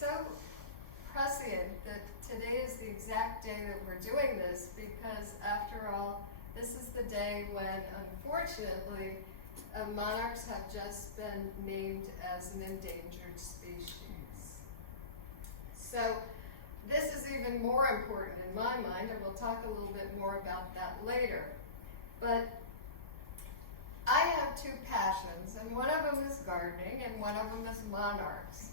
so prescient that today is the exact day that we're doing this, because after all, this is the day when, unfortunately, monarchs have just been named as an endangered species. So this is even more important in my mind, and we'll talk a little bit more about that later. But I have two passions, and one of them is gardening, and one of them is monarchs.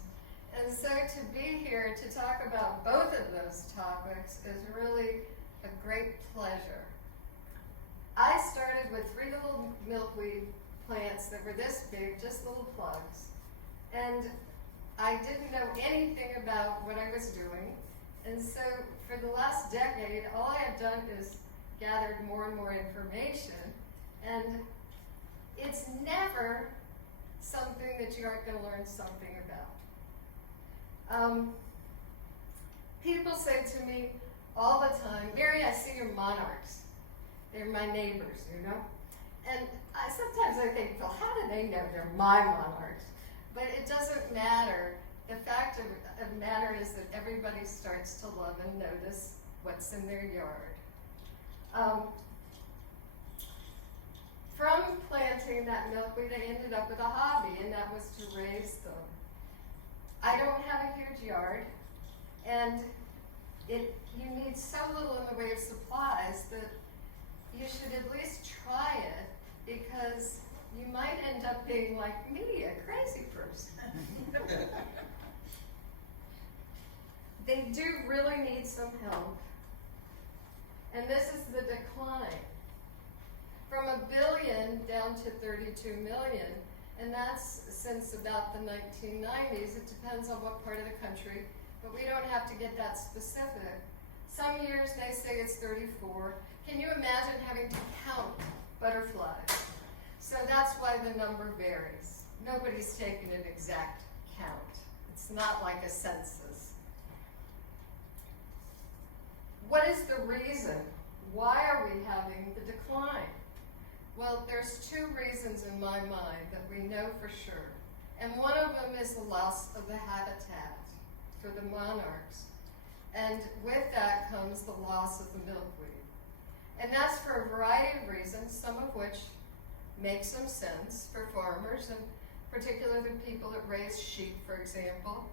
And so to be here to talk about both of those topics is really a great pleasure. I started with 3 little milkweed plants that were this big, just little plugs. And I didn't know anything about what I was doing. And so for the last decade, all I have done is gathered more and more information. And it's never something that you aren't going to learn something about. People say to me all the time, Mary, I see your monarchs. They're my neighbors, you know? And sometimes I think, well, how do they know they're my monarchs? But it doesn't matter. The fact of the matter is that everybody starts to love and notice what's in their yard. From planting that milkweed, I ended up with a hobby, and that was to raise them. I don't have a huge yard, and you need so little in the way of supplies that you should at least try it, because you might end up being like me, a crazy person. They do really need some help. And this is the decline. From 1 billion down to 32 million. And that's since about the 1990s. It depends on what part of the country, but we don't have to get that specific. Some years they say it's 34. Can you imagine having to count butterflies? So that's why the number varies. Nobody's taken an exact count. It's not like a census. What is the reason? Why are we having the decline? Well, there's 2 reasons in my mind that we know for sure. And one of them is the loss of the habitat for the monarchs. And with that comes the loss of the milkweed. And that's for a variety of reasons, some of which make some sense for farmers, and particularly people that raise sheep, for example.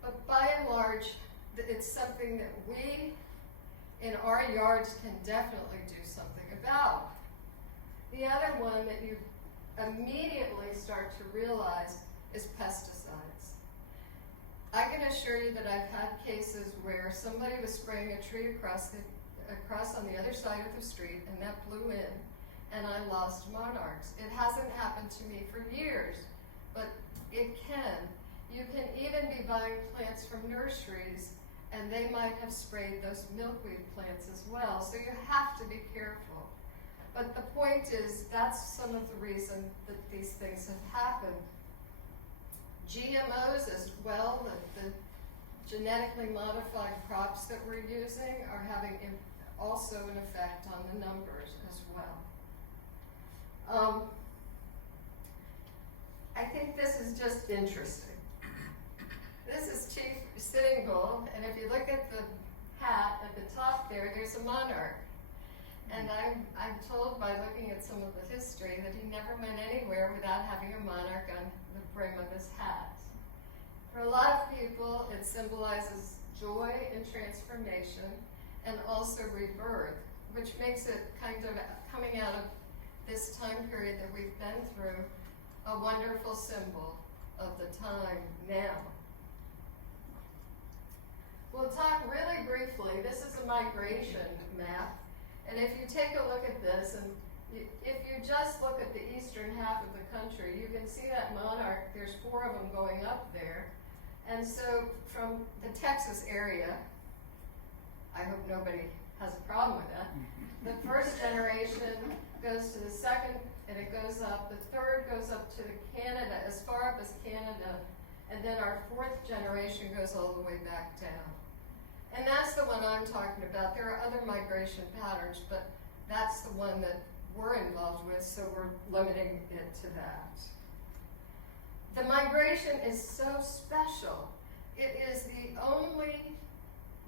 But by and large, it's something that we in our yards can definitely do something about. The other one that you immediately start to realize is pesticides. I can assure you that I've had cases where somebody was spraying a tree across on the other side of the street, and that blew in, and I lost monarchs. It hasn't happened to me for years, but it can. You can even be buying plants from nurseries, and they might have sprayed those milkweed plants as well, so you have to be careful. But the point is, that's some of the reason that these things have happened. GMOs as well, the genetically modified crops that we're using are having also an effect on the numbers as well. I think this is just interesting. This is Chief Sitting Bull, and if you look at the hat at the top there, there's a monarch. And I'm told by looking at some of the history that he never went anywhere without having a monarch on the brim of his hat. For a lot of people, it symbolizes joy and transformation, and also rebirth, which makes it kind of, coming out of this time period that we've been through, a wonderful symbol of the time now. We'll talk really briefly. This is a migration map. And if you take a look at this, and if you just look at the eastern half of the country, you can see that monarch, there's 4 of them going up there. And so from the Texas area, I hope nobody has a problem with that, the first generation goes to the second, and it goes up. The third goes up to Canada, as far up as Canada, and then our 4th generation goes all the way back down. And that's the one I'm talking about. There are other migration patterns, but that's the one that we're involved with, so we're limiting it to that. The migration is so special It is the only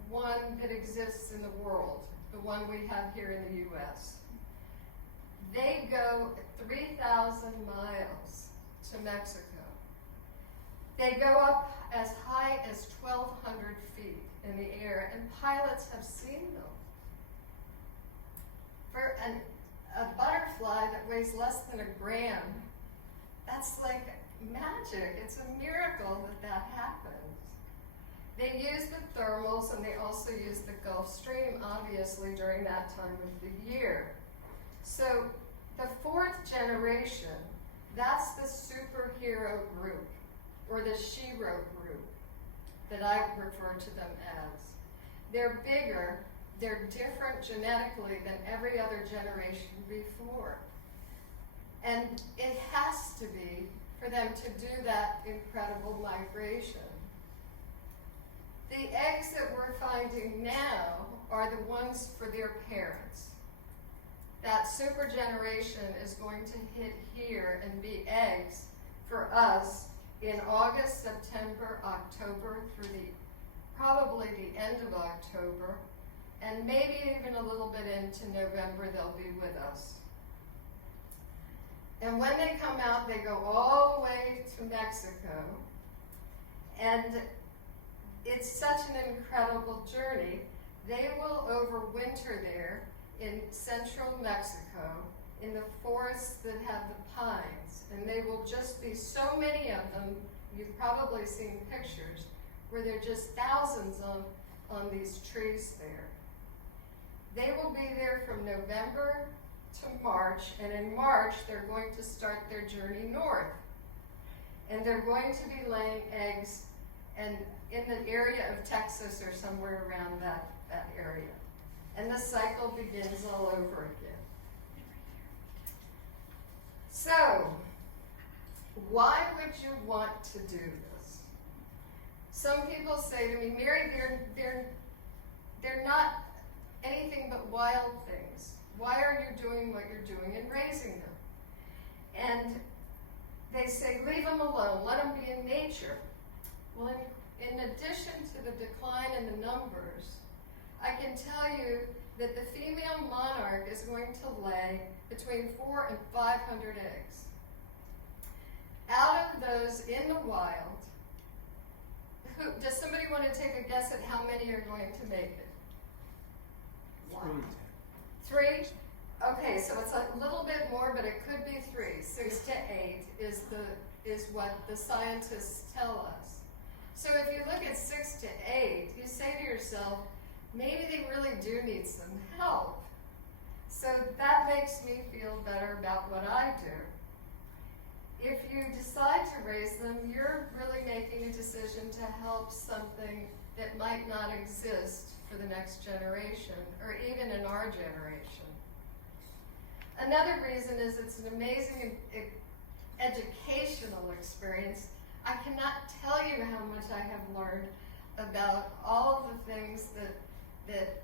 one that exists in the world, the one we have here in the U.S. They go 3,000 miles to Mexico. They go up as high as 1,200 feet in the air, and pilots have seen them. For a butterfly that weighs less than a gram, that's like magic. It's a miracle that that happens. They use the thermals, and they also use the Gulf Stream, obviously, during that time of the year. So the fourth generation, that's the superhero group, or the Shiro group, that I refer to them as. They're bigger, they're different genetically than every other generation before. And it has to be for them to do that incredible migration. The eggs that we're finding now are the ones for their parents. That super generation is going to hit here and be eggs for us in August, September, October, through probably the end of October, and maybe even a little bit into November they'll be with us. And when they come out, they go all the way to Mexico, and it's such an incredible journey. They will overwinter there in central Mexico, in the forests that have the pines, and they will just be so many of them. You've probably seen pictures where there are just thousands on these trees there. They will be there from November to March, and in March they're going to start their journey north. And they're going to be laying eggs and in the area of Texas or somewhere around that area. And the cycle begins all over again. So, why would you want to do this? Some people say to me, Mary, they're not anything but wild things. Why are you doing what you're doing and raising them? And they say, leave them alone, let them be in nature. Well, in addition to the decline in the numbers, I can tell you that the female monarch is going to lay between 400 and 500 eggs. Out of those in the wild, does somebody want to take a guess at how many are going to make it? One. 3? Okay, so it's a little bit more, but it could be 3. 6 to 8 is what the scientists tell us. So if you look at 6 to 8, you say to yourself, maybe they really do need some help. So that makes me feel better about what I do. If you decide to raise them, you're really making a decision to help something that might not exist for the next generation, or even in our generation. Another reason is it's an amazing educational experience. I cannot tell you how much I have learned about all of the things that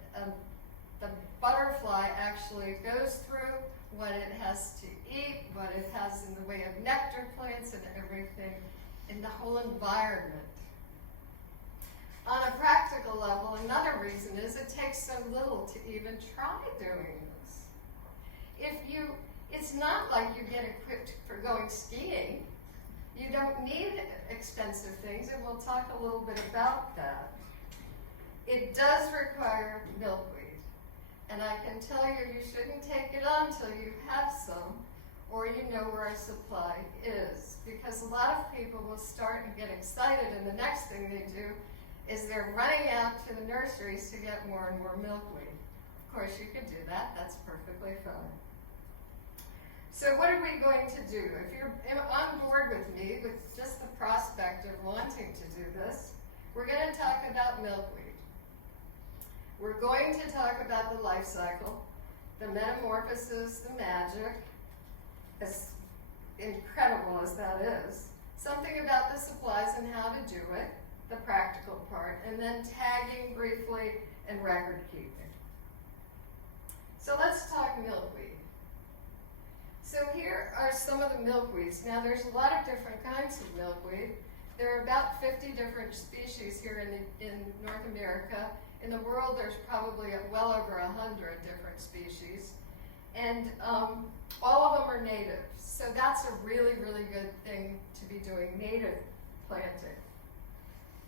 the butterfly actually goes through, what it has to eat, what it has in the way of nectar plants and everything, in the whole environment. On a practical level, another reason is it takes so little to even try doing this. It's not like you get equipped for going skiing. You don't need expensive things, and we'll talk a little bit about that. It does require milkweed. And I can tell you, you shouldn't take it on until you have some, or you know where our supply is. Because a lot of people will start and get excited, and the next thing they do is they're running out to the nurseries to get more and more milkweed. Of course, you could do that. That's perfectly fine. So what are we going to do? If you're on board with me, with just the prospect of wanting to do this, we're going to talk about milkweed. We're going to talk about the life cycle, the metamorphosis, the magic, as incredible as that is, something about the supplies and how to do it, the practical part, and then tagging briefly and record keeping. So let's talk milkweed. So here are some of the milkweeds. Now there's a lot of different kinds of milkweed. There are about 50 different species here in North America. In the world, there's probably well over 100 different species. And all of them are native. So that's a really, really good thing to be doing, native planting.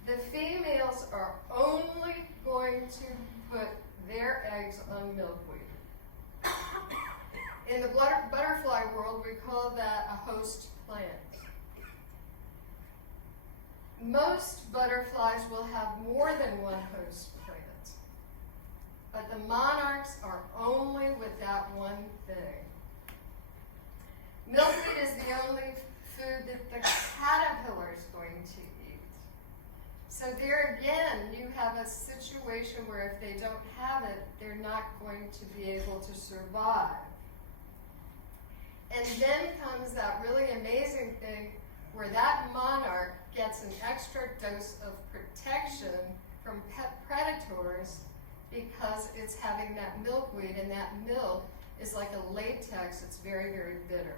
The females are only going to put their eggs on milkweed. In the butterfly world, we call that a host plant. Most butterflies will have more than one host plant, but the monarchs are only with that one thing. Milkweed is the only food that the caterpillar is going to eat. So there again, you have a situation where if they don't have it, they're not going to be able to survive. And then comes that really amazing thing where that monarch gets an extra dose of protection from predators because it's having that milkweed, and that milk is like a latex. It's very, very bitter.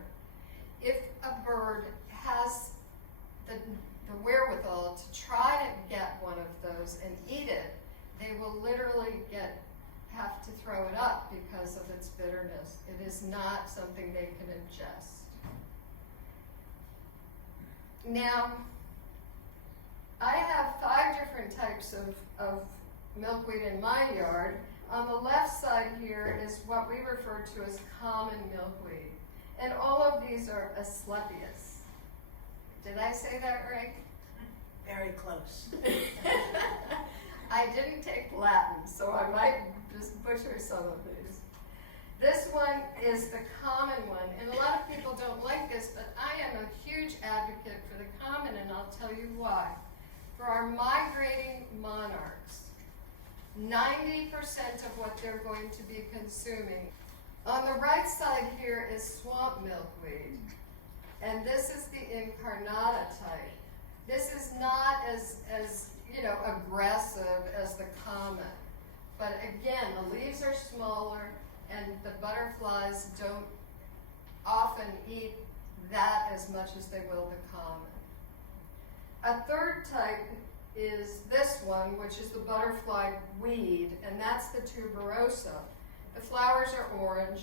If a bird has the wherewithal to try to get one of those and eat it, they will literally have to throw it up because of its bitterness. It is not something they can ingest. Now, I have 5 different types of milkweed in my yard. On the left side here is what we refer to as common milkweed. And all of these are Asclepias. Did I say that right? Very close. I didn't take Latin, so I might just butcher some of these. This one is the common one, and a lot of people don't like this, but I am a huge advocate for the common, and I'll tell you why. For our migrating monarchs, 90% of what they're going to be consuming. On the right side here is swamp milkweed, and this is the incarnata type. This is not as aggressive as the common, but again, the leaves are smaller, and the butterflies don't often eat that as much as they will the common. A third type is this one, which is the butterfly weed, and that's the tuberosa. The flowers are orange.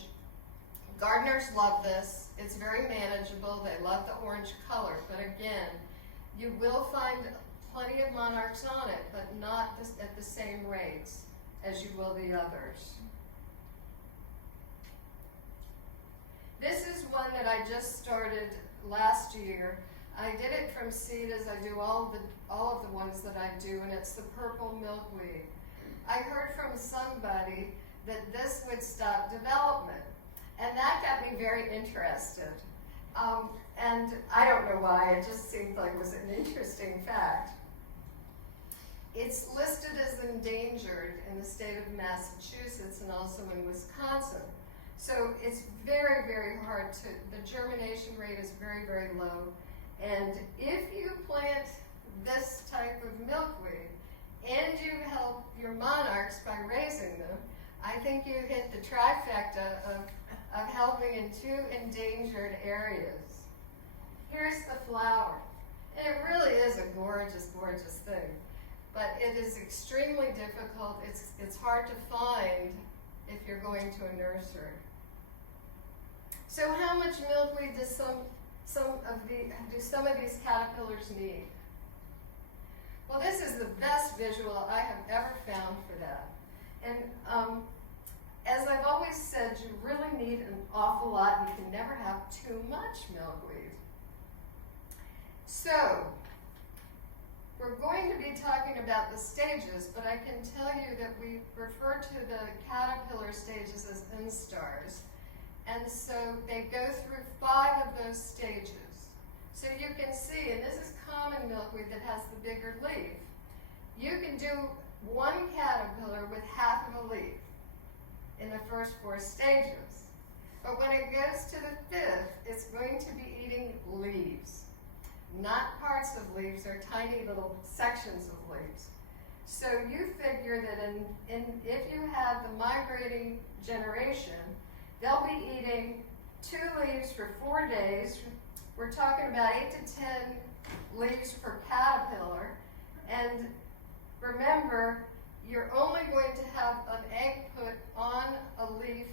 Gardeners love this. It's very manageable. They love the orange color, but again, you will find plenty of monarchs on it, but not at the same rates as you will the others. This is one that I just started last year. I did it from seed, as I do all of the ones that I do, and it's the purple milkweed. I heard from somebody that this would stop development, and that got me very interested. And I don't know why, it just seemed like it was an interesting fact. It's listed as endangered in the state of Massachusetts and also in Wisconsin. So it's very, very hard the germination rate is very, very low. And if you plant this type of milkweed and you help your monarchs by raising them, I think you hit the trifecta of helping in 2 endangered areas. Here's the flower. And it really is a gorgeous, gorgeous thing. But it is extremely difficult. It's hard to find if you're going to a nursery. So how much milkweed do some of these caterpillars need? Well, this is the best visual I have ever found for that. And as I've always said, you really need an awful lot. You can never have too much milkweed. So, we're going to be talking about the stages, but I can tell you that we refer to the caterpillar stages as instars. And so they go through 5 of those stages. So you can see, and this is common milkweed that has the bigger leaf. You can do one caterpillar with half of a leaf in the first 4 stages. But when it goes to the 5th, it's going to be eating leaves. Not parts of leaves, they're tiny little sections of leaves. So you figure that if you have the migrating generation, they'll be eating 2 leaves for 4 days. We're talking about 8 to 10 leaves per caterpillar. And remember, you're only going to have an egg put on a leaf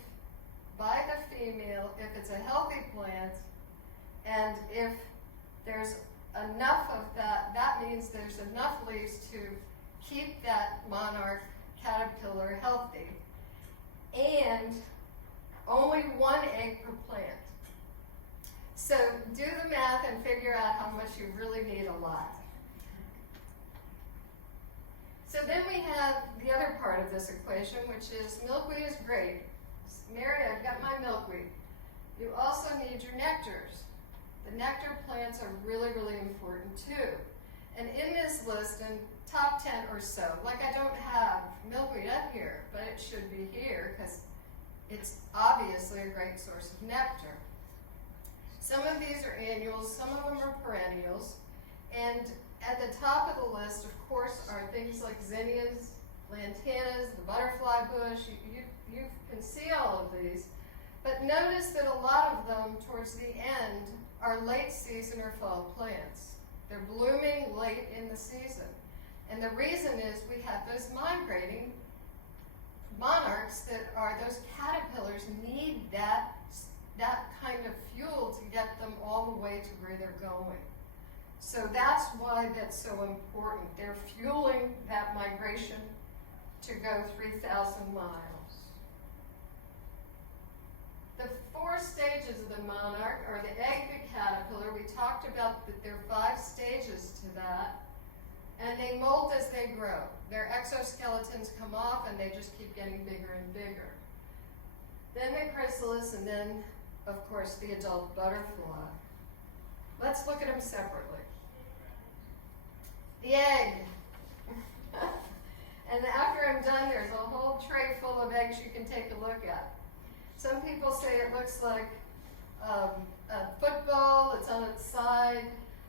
by the female if it's a healthy plant, and if there's enough of that, that means there's enough leaves to keep that monarch caterpillar healthy, and only one egg per plant. So do the math and figure out how much you really need a lot. So then we have the other part of this equation, which is milkweed is great. Mary, I've got my milkweed. You also need your nectars. The nectar plants are really, really important too. And in this list, in top 10 or so, like I don't have milkweed up here, but it should be here because it's obviously a great source of nectar. Some of these are annuals, some of them are perennials, and at the top of the list, of course, are things like zinnias, lantanas, the butterfly bush. You can see all of these, but notice that a lot of them towards the end are late season or fall plants. They're blooming late in the season. And the reason is we have those migrating monarchs that are, those caterpillars need that kind of fuel to get them all the way to where they're going. So that's why that's so important. They're fueling that migration to go 3,000 miles. The 4 stages of the monarch, or the egg to caterpillar, we talked about that there are 5 stages to that, and they molt as they grow. Their exoskeletons come off and they just keep getting bigger and bigger. Then the chrysalis, and then, of course, the adult butterfly. Let's look at them separately. The egg. And after I'm done, there's a whole tray full of eggs you can take a look at. Some people say it looks like a football, it's on its side.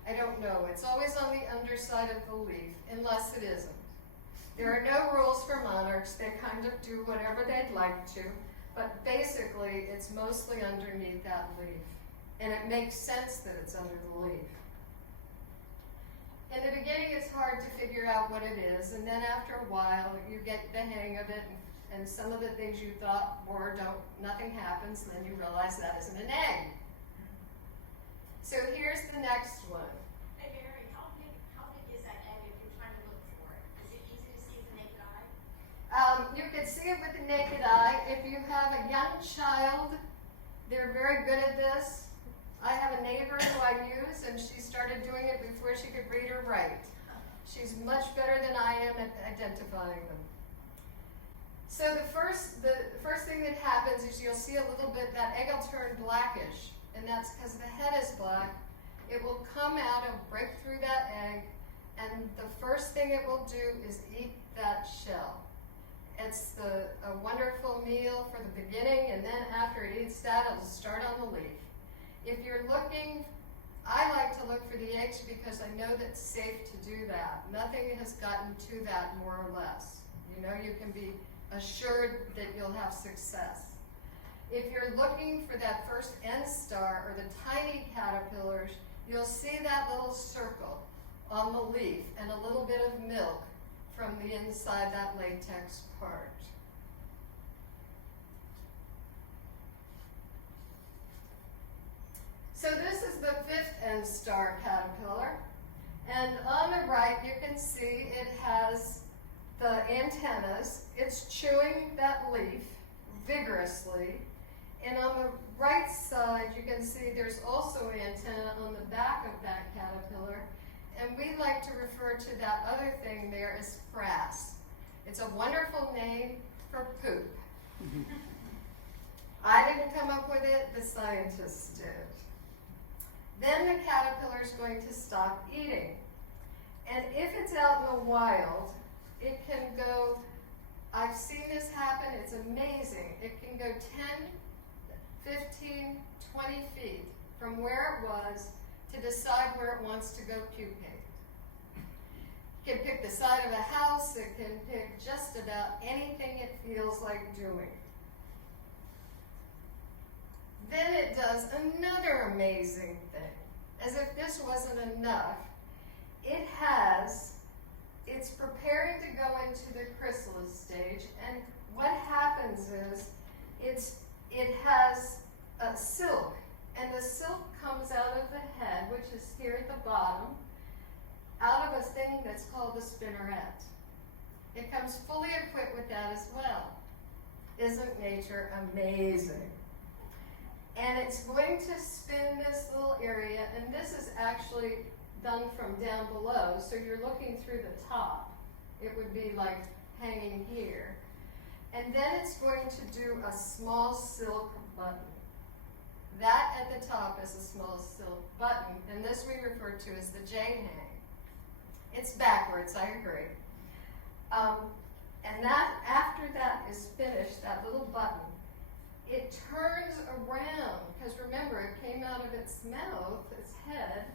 I don't know. It's always on the underside of the leaf, unless it isn't. There are no rules for monarchs. They kind of do whatever they'd like to, but basically it's mostly underneath that leaf. And it makes sense that it's under the leaf. In the beginning, it's hard to figure out what it is, and then after a while, you get the hang of it, and some of the things you thought were nothing happens, and then you realize that isn't an egg. So here's the next one. Hey Mary, how big is that egg if you're trying to look for it? Is it easy to see with the naked eye? You can see it with the naked eye. If you have a young child, they're very good at this. I have a neighbor who I use, and she started doing it before she could read or write. She's much better than I am at identifying them. So the first thing that happens is you'll see a little bit, that egg will turn blackish, and that's because the head is black. It will come out and break through that egg, and the first thing it will do is eat that shell. It's a wonderful meal for the beginning, and then after it eats that, it'll start on the leaf. If you're looking, I like to look for the eggs because I know that it's safe to do that. Nothing has gotten to that more or less. You know, you can be assured that you'll have success. If you're looking for that first end star or the tiny caterpillars, you'll see that little circle on the leaf and a little bit of milk from the inside that latex part. So this is the 5th end star caterpillar, and on the right you can see it has the antennas. It's chewing that leaf vigorously, and on the right side you can see there's also an antenna on the back of that caterpillar, and we like to refer to that other thing there as frass. It's a wonderful name for poop. I didn't come up with it, the scientists did. Then the caterpillar is going to stop eating. And if it's out in the wild, it can go, I've seen this happen, it's amazing. It can go 10, 15, 20 feet from where it was to decide where it wants to go pupate. It can pick the side of a house, it can pick just about anything it feels like doing. Then it does another amazing thing. As if this wasn't enough, it's preparing to go into the chrysalis stage, and what happens is it has a silk, and the silk comes out of the head, which is here at the bottom, out of a thing that's called the spinneret. It comes fully equipped with that as well. Isn't nature amazing? And it's going to spin this little area, and this is actually done from down below, so you're looking through the top. It would be like hanging here. And then it's going to do a small silk button. That at the top is a small silk button, and this we refer to as the J-hang. It's backwards, I agree. And that, after that is finished, that little button, it turns around, because remember, it came out of its mouth, its head.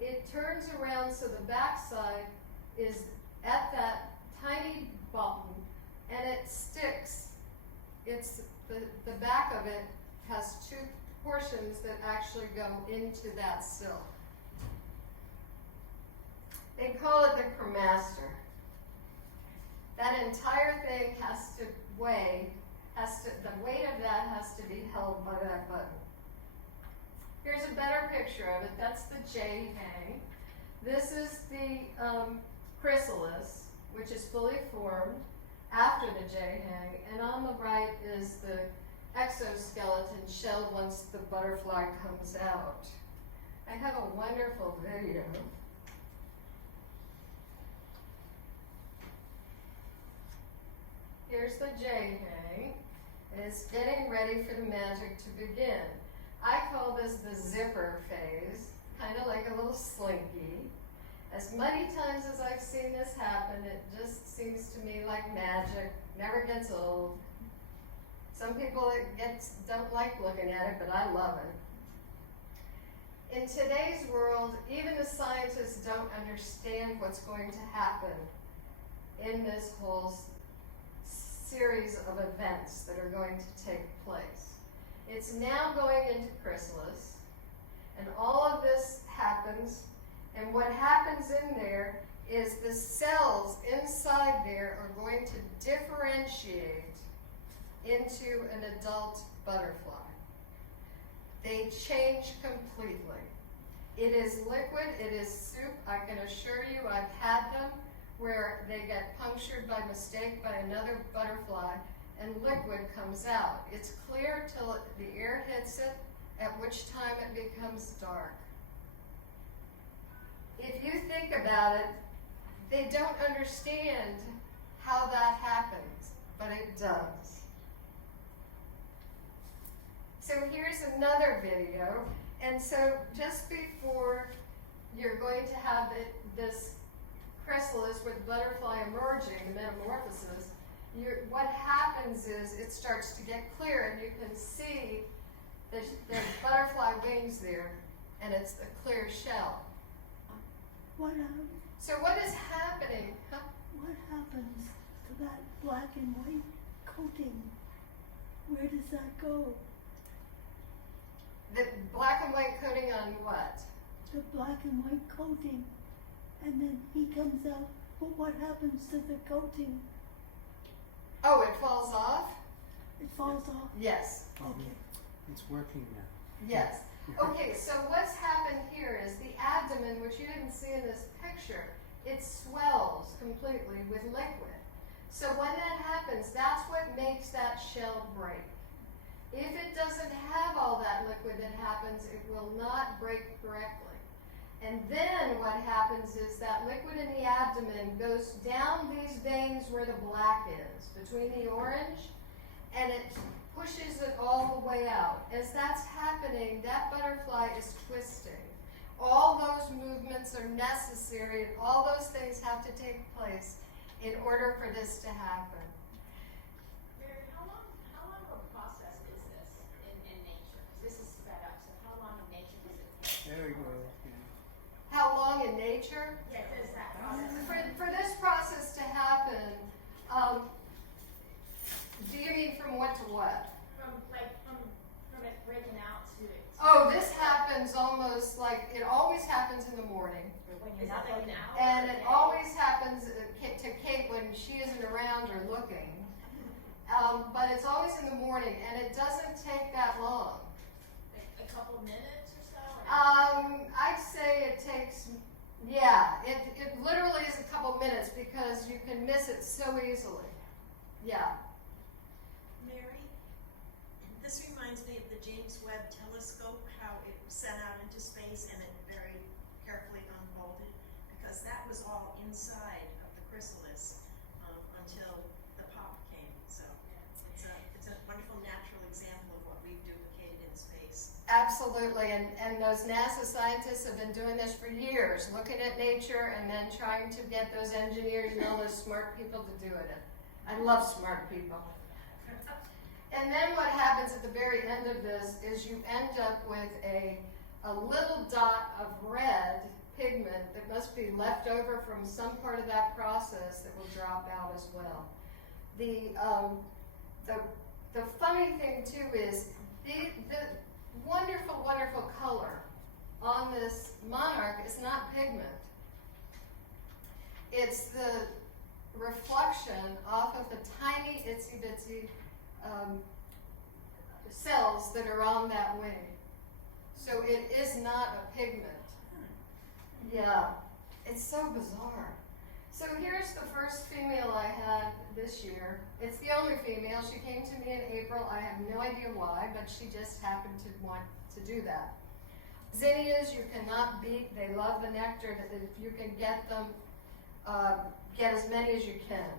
It turns around so the backside is at that tiny button, and it sticks. It's the back of it has two portions that actually go into that silk. They call it the cremaster. That entire thing has to weigh, the weight of that has to be held by that button. Here's a better picture of it. That's the J-hang. This is the chrysalis, which is fully formed after the J-hang, and on the right is the exoskeleton shell once the butterfly comes out. I have a wonderful video. Here's the J-hang, and it's getting ready for the magic to begin. I call this the zipper phase, kind of like a little slinky. As many times as I've seen this happen, it just seems to me like magic, never gets old. Some people don't like looking at it, but I love it. In today's world, even the scientists don't understand what's going to happen in this whole series of events that are going to take place. It's now going into chrysalis, and all of this happens, and what happens in there is the cells inside there are going to differentiate into an adult butterfly. They change completely. It is liquid, it is soup. I can assure you I've had them where they get punctured by mistake by another butterfly and liquid comes out. It's clear till the air hits it, at which time it becomes dark. If you think about it, they don't understand how that happens, but it does. So here's another video, and so just before you're going to have this chrysalis with butterfly emerging, the metamorphosis, what happens is it starts to get clear, and you can see the butterfly wings there, and it's the clear shell. So what is happening? Huh? What happens to that black and white coating? Where does that go? The black and white coating on what? The black and white coating. And then he comes out, but what happens to the coating? Oh, it falls off? It falls off? Yes. Okay. It's working now. Yes. Okay, so what's happened here is the abdomen, which you didn't see in this picture, it swells completely with liquid. So when that happens, that's what makes that shell break. If it doesn't have all that liquid that happens, it will not break correctly. And then what happens is that liquid in the abdomen goes down these veins where the black is, between the orange, and it pushes it all the way out. As that's happening, that butterfly is twisting. All those movements are necessary, and all those things have to take place in order for this to happen. Mary, how long of a process is this in nature? This is sped up, so how long in nature does it take? There we go. How long in nature? Yeah, does that process? For this process to happen, do you mean from what to what? From it breaking out to? Oh, this happens almost like, it always happens in the morning. When you're not like an hour? And it a day? always happens to Kate when she isn't around or looking. But it's always in the morning, and it doesn't take that long. A couple minutes or so? I'd say it takes, yeah, it literally is a couple minutes because you can miss it so easily. Yeah. Mary, this reminds me of the James Webb Telescope, how it was sent out into space and it very carefully unfolded, because that was all inside of the chrysalis until the pop came. So it's a wonderful natural example of what we've duplicated in space. Absolutely, and those NASA scientists have been doing this for years, looking at nature and then trying to get those engineers and all those smart people to do it. I love smart people. And then what happens at the very end of this is you end up with a little dot of red pigment that must be left over from some part of that process that will drop out as well. The funny thing too is the wonderful, wonderful color on this monarch is not pigment. It's the reflection off of the tiny itsy bitsy cells that are on that wing. So it is not a pigment. Yeah, it's so bizarre. So here's the first female I had this year. It's the only female. She came to me in April. I have no idea why, but she just happened to want to do that. Zinnias you cannot beat. They love the nectar. If you can get them, get as many as you can.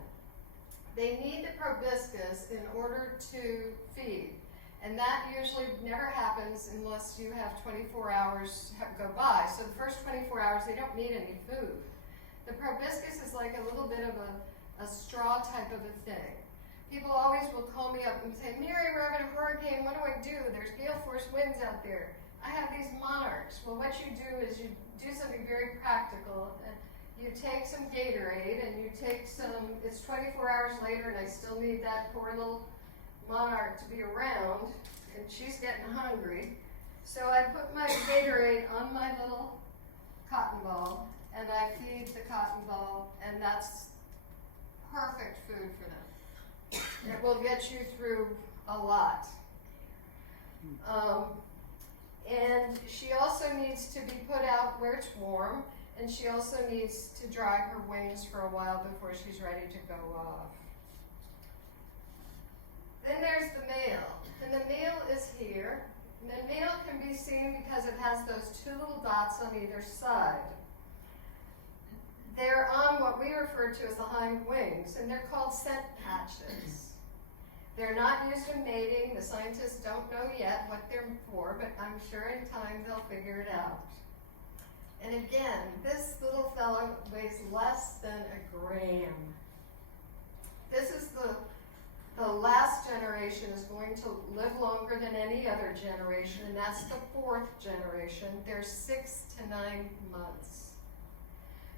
They need the proboscis in order to feed. And that usually never happens unless you have 24 hours go by. So the first 24 hours, they don't need any food. The proboscis is like a little bit of a straw type of a thing. People always will call me up and say, Mary, we're having a hurricane, what do I do? There's gale force winds out there. I have these monarchs. Well, what you do is you do something very practical. You take some Gatorade and you take some, it's 24 hours later and I still need that poor little monarch to be around, and she's getting hungry. So I put my Gatorade on my little cotton ball, and I feed the cotton ball, and that's perfect food for them. It will get you through a lot. And she also needs to be put out where it's warm, and she also needs to dry her wings for a while before she's ready to go off. Then there's the male, and the male is here. And the male can be seen because it has those two little dots on either side. They're on what we refer to as the hind wings, and they're called scent patches. They're not used in mating. The scientists don't know yet what they're for, but I'm sure in time they'll figure it out. And again, this little fellow weighs less than a gram. This is the last generation is going to live longer than any other generation, and that's the fourth generation. They're 6 to 9 months.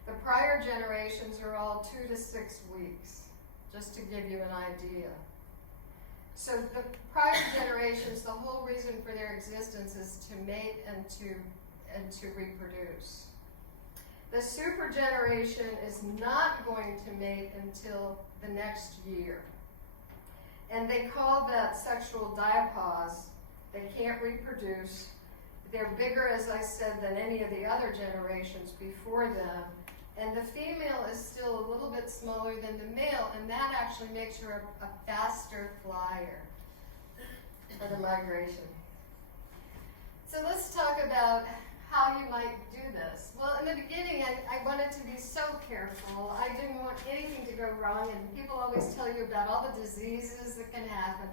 The prior generations are all 2 to 6 weeks, just to give you an idea. So the prior generations, the whole reason for their existence is to mate and to reproduce. The super generation is not going to mate until the next year. And they call that sexual diapause. They can't reproduce. They're bigger, as I said, than any of the other generations before them. And the female is still a little bit smaller than the male, and that actually makes her a faster flyer for the migration. So let's talk about how you might do this. Well, in the beginning, I wanted to be so careful. I didn't want anything to go wrong, and people always tell you about all the diseases that can happen.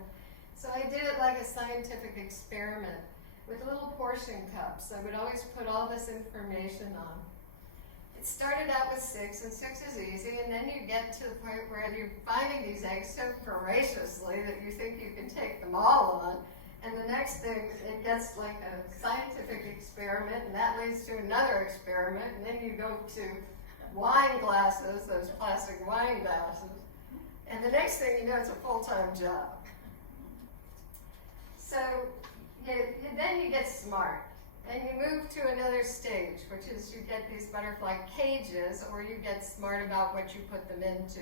So I did it like a scientific experiment with little portion cups. I would always put all this information on. It started out with 6, and 6 is easy, and then you get to the point where you're finding these eggs so voraciously that you think you can take them all on. And the next thing, it gets like a scientific experiment, and that leads to another experiment, and then you go to wine glasses, those plastic wine glasses, and the next thing you know, it's a full-time job. So smart. And you move to another stage, which is you get these butterfly cages, or you get smart about what you put them into.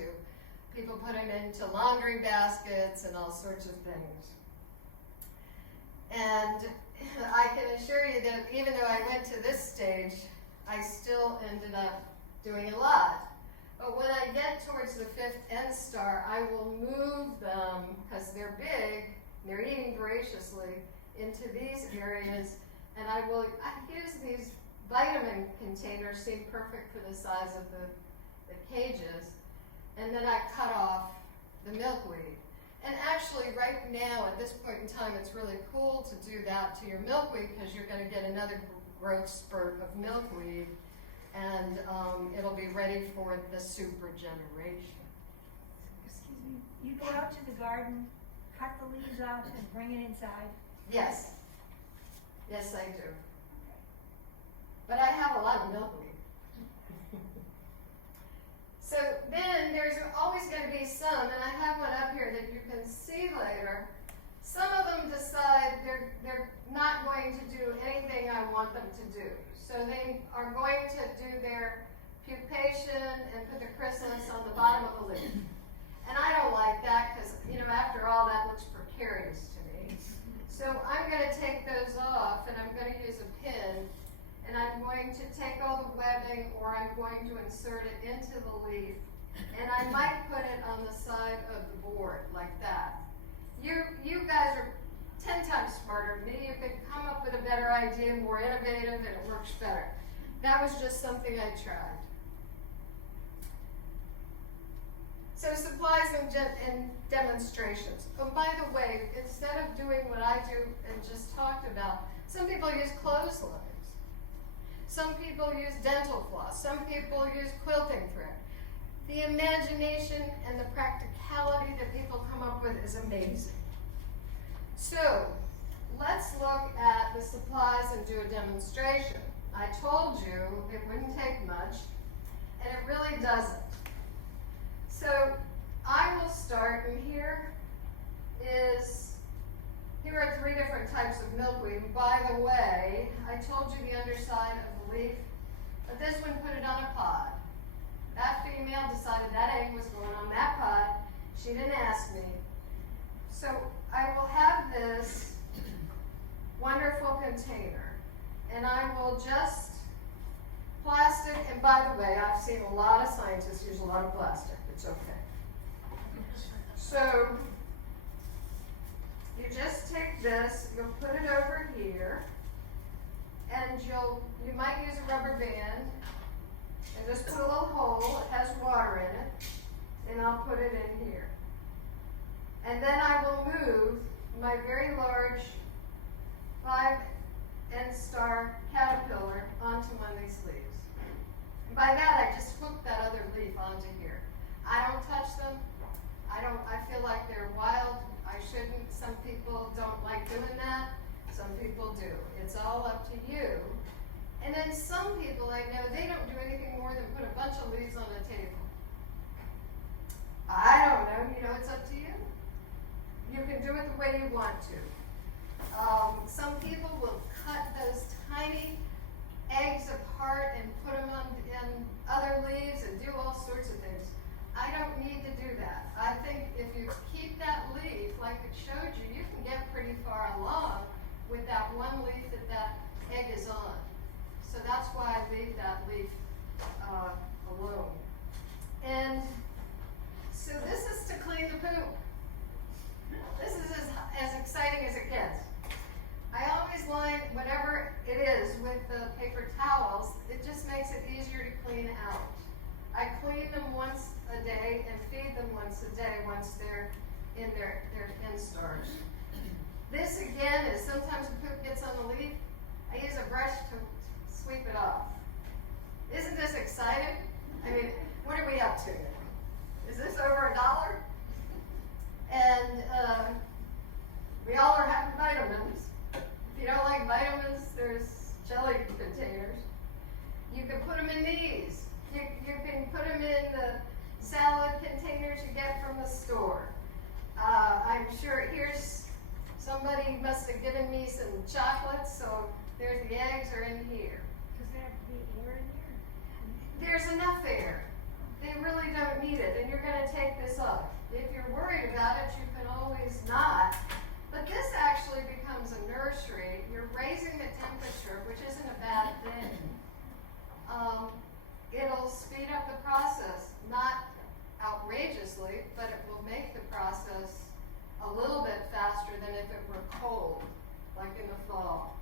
People put them into laundry baskets and all sorts of things. And I can assure you that even though I went to this stage, I still ended up doing a lot. But when I get towards the 5th end star, I will move them, because they're big, they're eating voraciously, into these areas, and I use these vitamin containers, seem perfect for the size of the cages, and then I cut off the milkweed. And actually, right now, at this point in time, it's really cool to do that to your milkweed, because you're going to get another growth spurt of milkweed, and it'll be ready for the super generation. Excuse me, you go out to the garden, cut the leaves out and bring it inside? Yes. Yes, I do. But I have a lot of milkweed. So then there's always going to be some, and I have one up here that you can see later. Some of them decide they're not going to do anything I want them to do. So they are going to do their pupation and put the chrysalis on the bottom of the leaf. And I don't like that because, after all, that looks precarious to me. So I'm going to take those off, and I'm going to use a pin, and I'm going to take all the webbing, or I'm going to insert it into the leaf, and I might put it on the side of the board like that. You guys are 10 times smarter than me. You could come up with a better idea, more innovative, and it works better. That was just something I tried. So supplies and demonstrations. Oh, by the way, instead of doing what I do and just talked about, some people use clotheslines. Some people use dental floss. Some people use quilting thread. The imagination and the practicality that people come up with is amazing. So let's look at the supplies and do a demonstration. I told you it wouldn't take much, and it really doesn't. So I will start, and here are 3 different types of milkweed. And by the way, I told you the underside of the leaf, but this one put it on a pod. That female decided that egg was going on that pod. She didn't ask me. So I will have this wonderful container, and I will just plastic, and by the way, I've seen a lot of scientists use a lot of plastic. It's okay. So you just take this, you'll put it over here, and you might use a rubber band, and just put a little hole. It has water in it, and I'll put it in here. And then I will move my very large 5 end star caterpillar onto one of these leaves. And by that, I just hook that other leaf onto here. I don't touch them. I feel like they're wild. I shouldn't. Some people don't like doing that. Some people do. It's all up to you. And then some people I know, they don't do anything more than put a bunch of leaves on the table. I don't know. It's up to you. You can do it the way you want to. Some people will cut those tiny eggs apart and put them on in other leaves and do all sorts of things. I don't need to do that. I think if you keep that leaf like it showed you, you can get pretty far along with that one leaf that egg is on. So that's why I leave that leaf alone. And so this is to clean the poop. This is as exciting as it gets. I always line whatever it is with the paper towels. It just makes it easier to clean out. I clean them once a day and feed them once a day once they're in their instars. This again is sometimes the poop gets on the leaf. I use a brush to sweep it off. Isn't this exciting? I mean, what are we up to? Is this over $1? And we all are having vitamins. If you don't like vitamins, there's jelly containers. You can put them in these. You can put them in the salad containers you get from the store. I'm sure here's somebody must have given me some chocolates, so there's the eggs are in here. Does there have to be air in there? There's enough air. They really don't need it, and you're gonna take this off. If you're worried about it, you can always not. But this actually becomes a nursery. You're raising the temperature, which isn't a bad thing. It'll speed up the process, not outrageously, but it will make the process a little bit faster than if it were cold, like in the fall,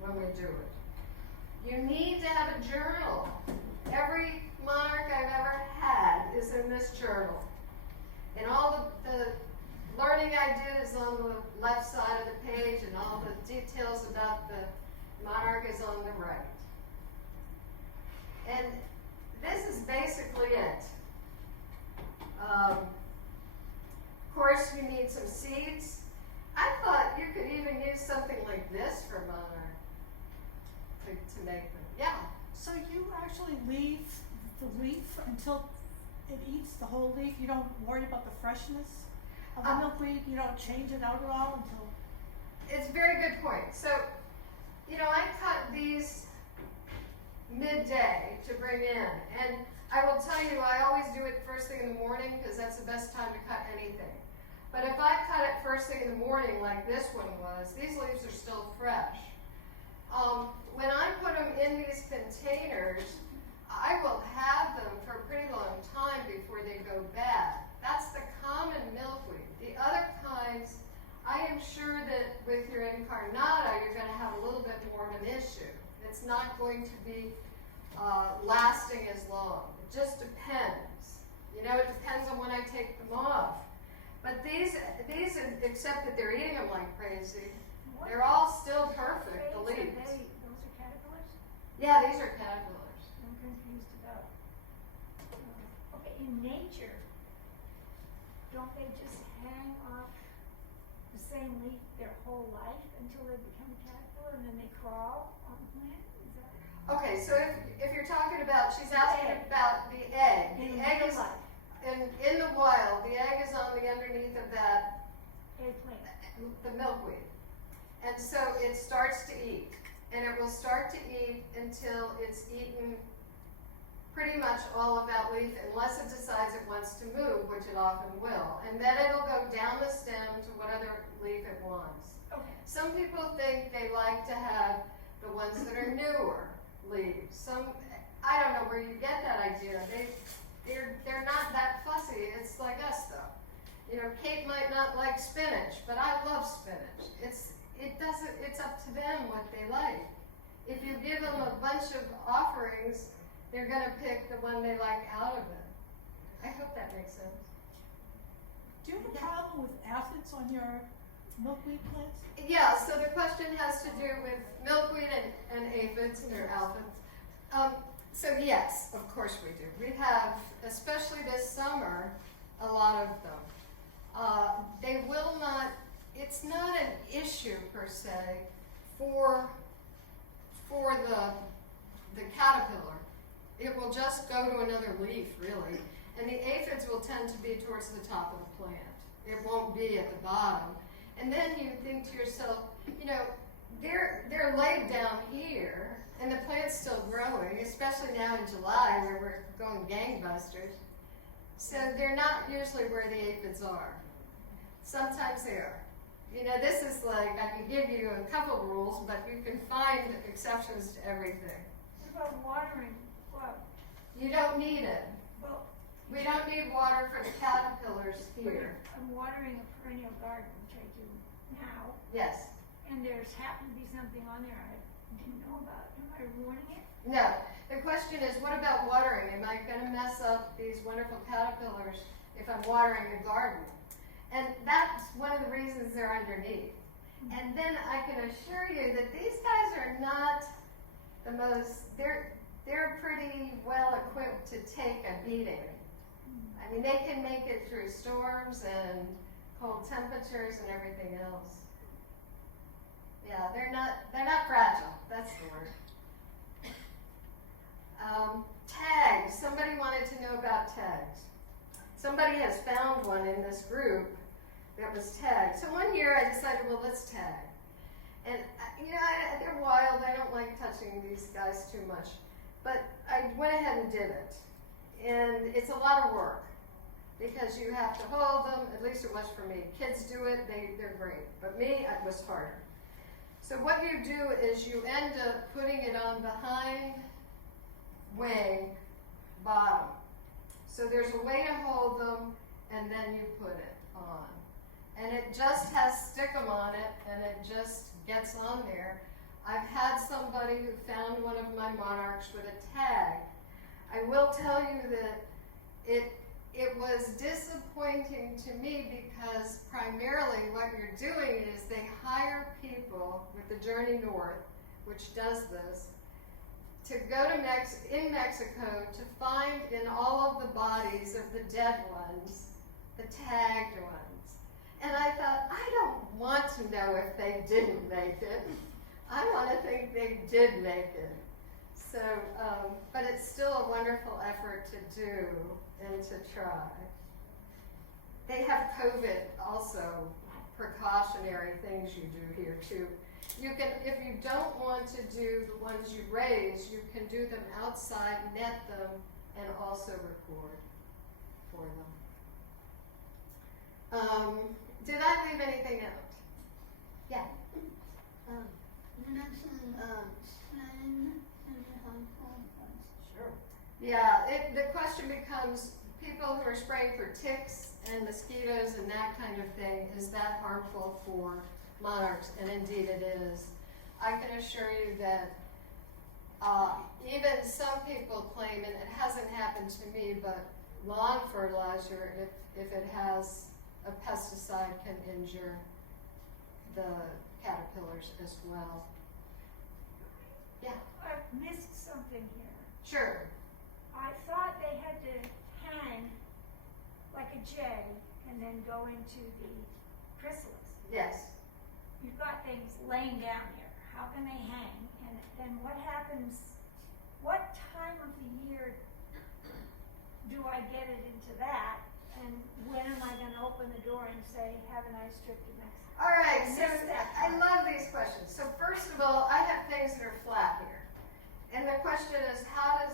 when we do it. You need to have a journal. Every monarch I've ever had is in this journal. And all the learning I did is on the left side of the page, and all the details about the monarch is on the right. And this is basically it. Of course, you need some seeds. I thought you could even use something like this for monarch to make them. Yeah. So you actually leave the leaf until it eats the whole leaf? You don't worry about the freshness of the milkweed? You don't change it out at all until? It's a very good point. So, I cut these midday to bring in. And I will tell you, I always do it first thing in the morning because that's the best time to cut anything. But if I cut it first thing in the morning like this one was, these leaves are still fresh. When I put them in these containers, I will have them for a pretty long time before they go bad. That's the common milkweed. The other kinds, I am sure that with your incarnata, you're going to have a little bit more of an issue. It's not going to be lasting as long. It just depends. It depends on when I take them off. But these, except that they're eating them like crazy, they're all still perfect, the leaves. Those are caterpillars? Yeah, these are caterpillars. I'm confused about. Okay, in nature, don't they just hang off the same leaf their whole life until they become a caterpillar and then they crawl on the plant? Is that? Okay, so if you're talking about, she's asking about the egg. The egg is in the wild. The egg is on the underneath of that Eggplant. the milkweed. And so it starts to eat. And it will start to eat until it's eaten pretty much all of that leaf, unless it decides it wants to move, which it often will. And then it'll go down the stem to whatever leaf it wants. Okay. Some people think they like to have the ones that are newer leaves. I don't know where you get that idea. They're not that fussy. It's like us though. Kate might not like spinach, but I love spinach. It's up to them what they like. If you give them a bunch of offerings, they're gonna pick the one they like out of it. I hope that makes sense. Do you have a problem with aphids on your milkweed plants? Yeah, so the question has to do with milkweed and aphids, or alphids. So yes, of course we do. We have, especially this summer, a lot of them. They will not, it's not an issue per se for the caterpillar. It will just go to another leaf, really. And the aphids will tend to be towards the top of the plant. It won't be at the bottom. And then you think to yourself, they're laid down here, and the plant's still growing, especially now in July where we're going gangbusters. So they're not usually where the aphids are. Sometimes they are. This is like, I can give you a couple rules, but you can find exceptions to everything. What about watering? Well, You don't need it. well, We don't need water for the caterpillars here. I'm watering a perennial garden, which I do now, Yes. and there's happened to be something on there I didn't know about. Am I ruining it? No. The question is, what about watering? Am I going to mess up these wonderful caterpillars if I'm watering the garden? And that's one of the reasons they're underneath. And then I can assure you that these guys are not the most, they're pretty well equipped to take a beating. I mean, they can make it through storms and cold temperatures and everything else. Yeah, they're not fragile. That's the word. Tags. Somebody wanted to know about tags. Somebody has found one in this group that was tagged. So one year I decided, well, let's tag. And, they're wild, I don't like touching these guys too much. But I went ahead and did it. And it's a lot of work because you have to hold them, at least it was for me. Kids do it, they're great. But me, it was harder. So what you do is you end up putting it on behind wing, bottom. So there's a way to hold them, and then you put it on. And it just has stickum on it, and it just gets on there. I've had somebody who found one of my monarchs with a tag. I will tell you that it was disappointing to me because primarily what you're doing is they hire people with the Journey North, which does this, to go to in Mexico to find in all of the bodies of the dead ones, the tagged ones. And I thought, I don't want to know if they didn't make it. I want to think they did make it. So, but it's still a wonderful effort to do and to try. They have COVID also, precautionary things you do here too. You can, if you don't want to do the ones you raise, you can do them outside, net them, and also record for them. Did I leave anything out? Yeah. You mentioned spraying in your household. Sure. Yeah, the question becomes, people who are spraying for ticks and mosquitoes and that kind of thing, is that harmful for monarchs? And indeed it is. I can assure you that even some people claim, and it hasn't happened to me, but lawn fertilizer, if it has a pesticide, can injure the caterpillars as well. Yeah. I missed something here. Sure. I thought they had to hang like a J and then go into the chrysalis. Yes. You've got things laying down here. How can they hang? And then what happens? What time of the year do I get it into that? And when am I going to open the door and say, "Have a nice trip to Mexico"? All right, I so missed that I part. love these questions. So first of all, I have things that are flat here. And the question is, how do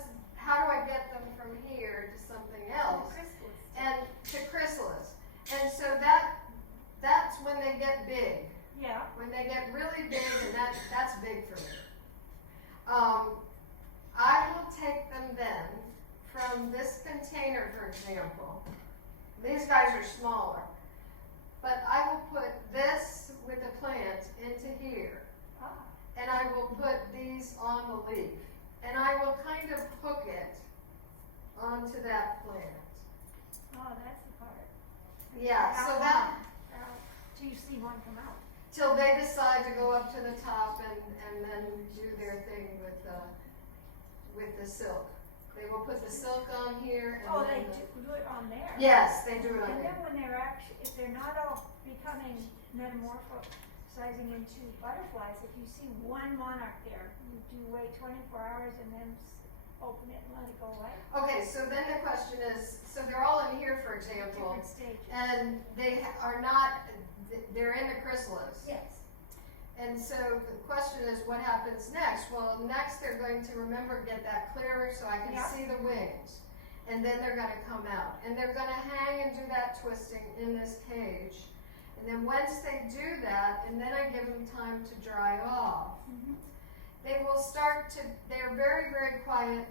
I get them from here to something else? Chrysalis. And to chrysalis. And so that's when they get big. Yeah. When When they get really big, and that's big for me. I will take them then from this container, for example. These guys are smaller. But I will put this with the plant into here. Ah. And I will put these on the leaf. And I will kind of hook it onto that plant. Oh, that's the part. Yeah, How so long? that, Do you see one come out? till they decide to go up to the top and then do their thing with the silk. They will put the silk on here and Oh, then they do it on there. yes, they do it on And then there. when they're actually, if they're not all becoming metamorphosizing into butterflies, if you see one monarch there, you do wait 24 hours and then open it and let it go away. Okay, so then the question is, so they're all in here, for example, Different stages. and they are not, they're in the chrysalis. Yes. And so the question is, what happens next? Well, next they're going to, remember, get that clearer so I can Yeah. see the wings. And then they're going to come out. And they're going to hang and do that twisting in this cage. And then once they do that, and then I give them time to dry off, Mm-hmm. they will start to, they're very, very quiet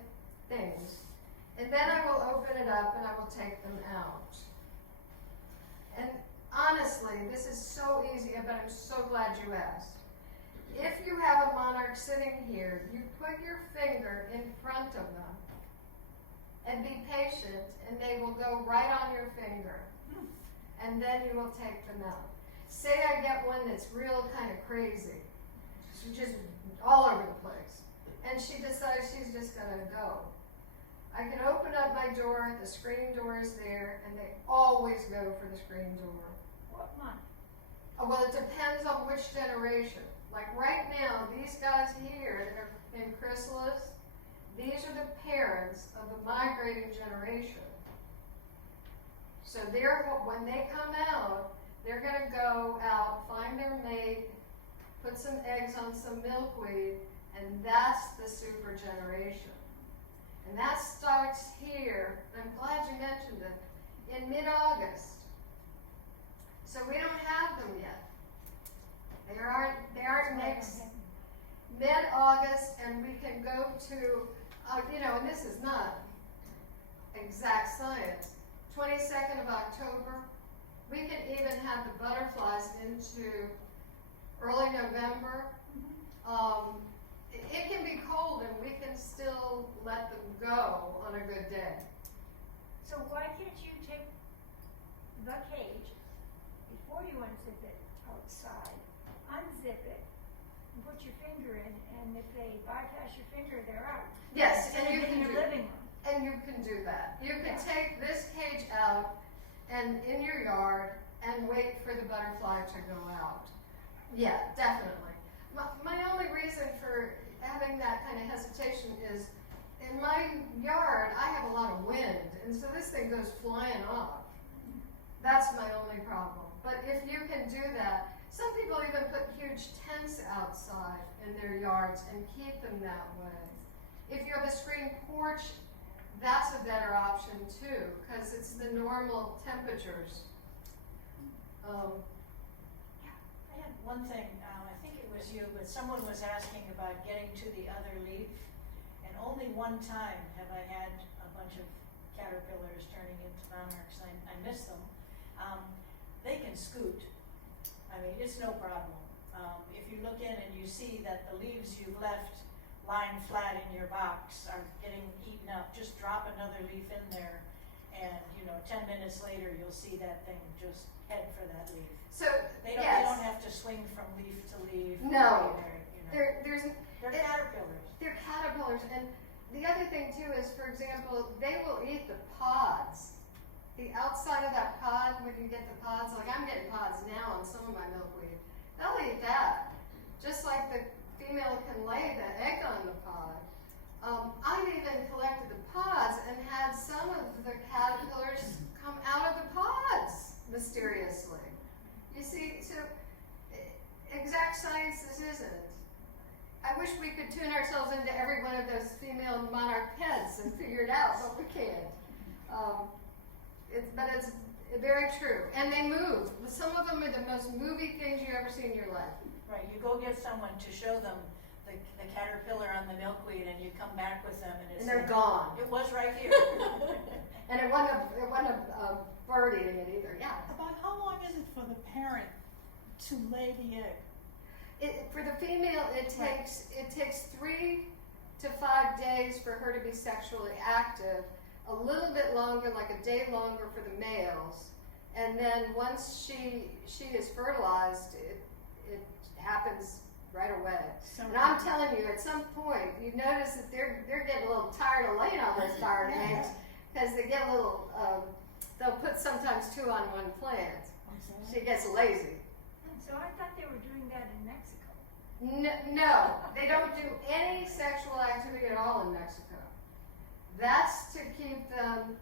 things. And then I will open it up and I will take them out. And honestly, this is so easy, but I'm so glad you asked. If you have a monarch sitting here, you put your finger in front of them and be patient, and they will go right on your finger. And then you will take them out. Say I get one that's real kind of crazy. She's just all over the place. And she decides she's just going to go. I can open up my door, the screen door is there, and they always go for the screen door. What month? Oh, well, it depends on which generation. Like right now, these guys here that are in chrysalis, these are the parents of the migrating generation. So when they come out, they're going to go out, find their mate, put some eggs on some milkweed, and that's the super generation. And that starts here, I'm glad you mentioned it, in mid-August. So we don't have them yet. They aren't mixed. Mid-August, and we can go to, and this is not exact science, 22nd of October, we can even have the butterflies into early November. It can be cold and we can still let them go on a good day. So why can't you take the cage before you unzip it outside, unzip it, and put your finger in, and if they bypass your finger, they're out. Yes, Instead and of you in can your do living room. And you can do that. You can Yeah. take this cage out and in your yard and wait for the butterfly to go out. Yeah, definitely. My only reason for having that kind of hesitation is in my yard I have a lot of wind, and so this thing goes flying off. That's my only problem. But if you can do that, some people even put huge tents outside in their yards and keep them that way. If you have a screen porch, that's a better option too, because it's the normal temperatures. I had one thing, I think it was you, but someone was asking about getting to the other leaf, and only one time have I had a bunch of caterpillars turning into monarchs. I miss them. They can scoot. I mean, it's no problem. If you look in and you see that the leaves you've left lying flat in your box are getting eaten up, just drop another leaf in there, and 10 minutes later you'll see that thing just head for that leaf. So They yes, don't have to swing from leaf to leaf. No. They're they're caterpillars. they're caterpillars, and the other thing too is, for example, they will eat the pods. The outside of that pod, when you get the pods, like I'm getting pods now on some of my milkweed, they'll eat that. Just like the female can lay the egg on the pod. I've even collected the pods and had some of the caterpillars come out of the pods mysteriously. You see, so exact science this isn't. I wish we could tune ourselves into every one of those female monarch heads and figure it out, but we can't. But it's very true. And they move. Some of them are the most moving things you ever see in your life. Right, you go get someone to show them the caterpillar on the milkweed, and you come back with them, and it's And they're like, gone. It was right here. And it wasn't a bird eating it either. Yeah. About how long is it for the parent to lay the egg? For the female, it takes 3 to 5 days for her to be sexually active. A little bit longer, like a day longer for the males. And then once she is fertilized, it happens right away. And I'm telling you, at some point, you notice that they're getting a little tired of laying on those darn eggs, because they get a little. They'll put sometimes 2 on one plant. She gets lazy. So I thought they were doing that in Mexico. No, they don't do any sexual activity at all in Mexico. That's to keep them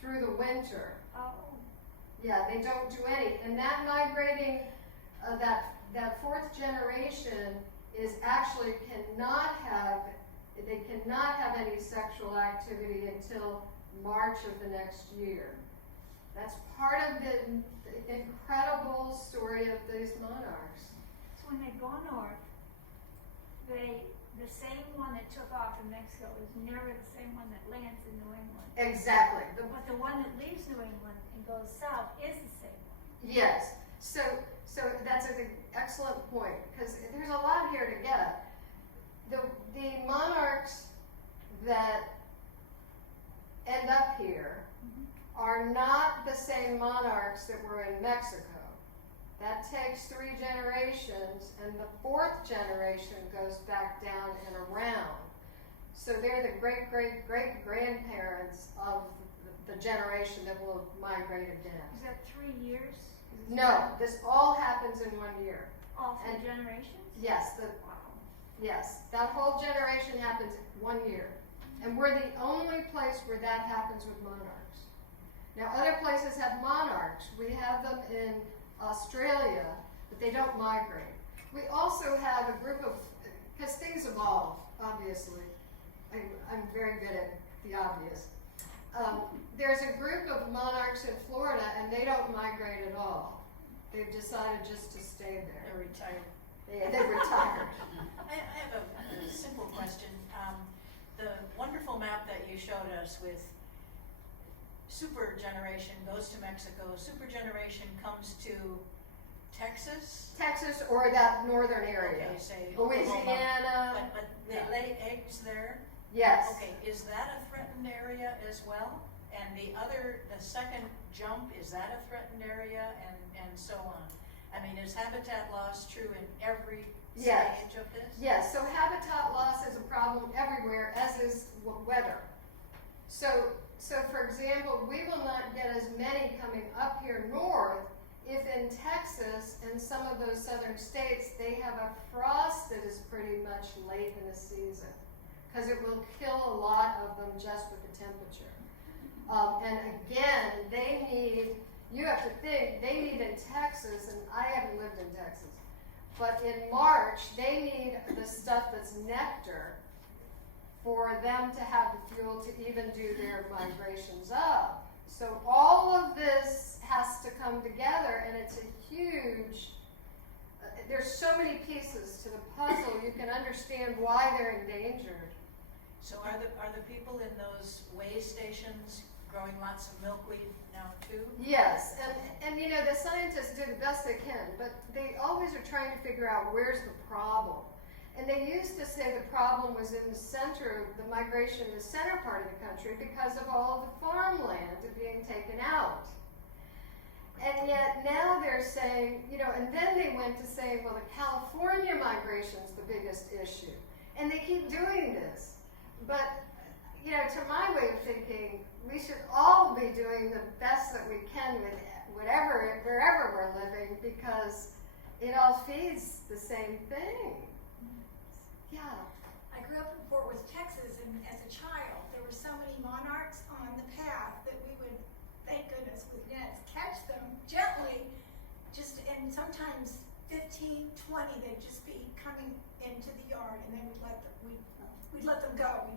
through the winter. Oh. Yeah, they don't do any. And that migrating, that 4th generation is actually they cannot have any sexual activity until March of the next year. That's part of the incredible story of these monarchs. So when they go north, the same one that took off in Mexico is never the same one that lands in New England. Exactly. But the one that leaves New England and goes south is the same one. Yes. So that's an excellent point, because there's a lot here to get. The monarchs that end up here are not the same monarchs that were in Mexico. That takes 3 generations, and the 4th generation goes back down and around. So they're the great-great-great-grandparents of the generation that will have migrated down. Is that 3 years? No, this all happens in 1 year. All 3 And- generations? Yes, yes, that whole generation happens 1 year. And we're the only place where that happens with monarchs. Now, other places have monarchs. We have them in Australia, but they don't migrate. We also have have a group of, because things evolve, obviously. I'm very good at the obvious. There's a group of monarchs in Florida, and they don't migrate at all. They've decided just to stay there. They're retired. They retired. I have a simple question. The wonderful map that you showed us with super generation goes to Mexico, super generation comes to Texas? Texas or that northern area. Okay, say Oklahoma. Louisiana. But they lay eggs there? Yes. Okay, is that a threatened area as well? And the second jump, is that a threatened area, and so on? I mean, is habitat loss true in every Yes. stage of this? Yes, so habitat loss is a problem everywhere, as is weather. So for example, we will not get as many coming up here north if in Texas and some of those southern states, they have a frost that is pretty much late in the season, because it will kill a lot of them just with the temperature. And again, you have to think, they need in Texas, and I haven't lived in Texas, but in March, they need the stuff that's nectar for them to have the fuel to even do their migrations up. So all of this has to come together, and it's a huge, there's so many pieces to the puzzle, you can understand why they're endangered. So are the people in those way stations growing lots of milkweed now too? Yes, and you know, the scientists do the best they can, but they always are trying to figure out where's the problem. And they used to say the problem was in the center, the migration in the center part of the country because of all of the farmland being taken out. And yet now they're saying, you know, and then they went to saying, well, the California migration's the biggest issue. And they keep doing this. But, you know, to my way of thinking, we should all be doing the best that we can with wherever we're living, because it all feeds the same thing. Yeah. I grew up in Fort Worth, Texas, and as a child, there were so many monarchs on the path that we would, thank goodness, with nets, catch them gently, and sometimes 15, 20, they'd just be coming into the yard, and they would we'd let them go.